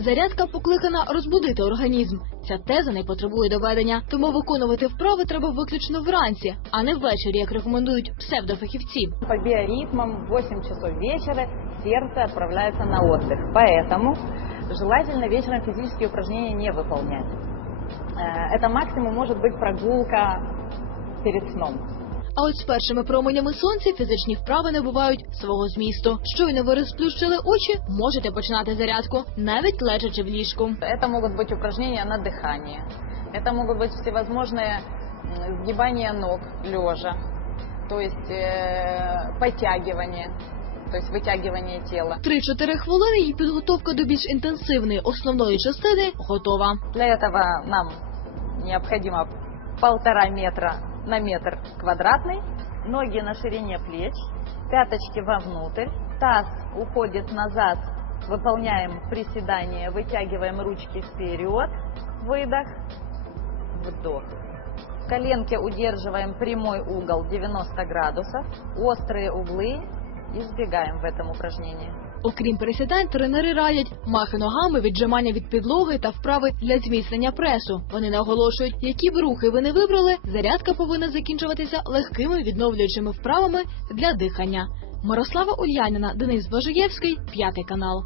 Зарядка покликана розбудити організм. Ця теза не потребує доведення, тому виконувати вправи треба виключно вранці, а не ввечері, як рекомендують псевдофахівці. По биоритмам в 8 часов вечера сердце отправляется на отдых. Поэтому желательно вечером физические упражнения не выполнять. Э, Это максимум может быть прогулка перед сном. А от з першими променями сонця фізичні вправи набувають свого змісту. Щойно ви розплющили очі, можете починати зарядку, навіть лежачи в ліжку. Это могут быть упражнения на дыхание. Это могут быть всевозможные м, сгибания ног лежа, то есть э, подтягивание, то есть вытягивание тела. 3-4 хвилини і підготовка до більш інтенсивної основної частини готова. Для этого нам необходимо полтора метра на метр квадратный, ноги на ширине плеч, пяточки вовнутрь, таз уходит назад, выполняем приседание, вытягиваем ручки вперед, выдох, вдох. Коленки удерживаем прямой угол 90 градусов, острые углы избегаем в этом упражнении. Окрім присідань, тренери радять махи ногами, віджимання від підлоги та вправи для зміцнення пресу. Вони наголошують, які б рухи ви не вибрали, зарядка повинна закінчуватися легкими відновлюючими вправами для дихання. Мирослава Ульяніна, Денис Божиєвський, п'ятий канал.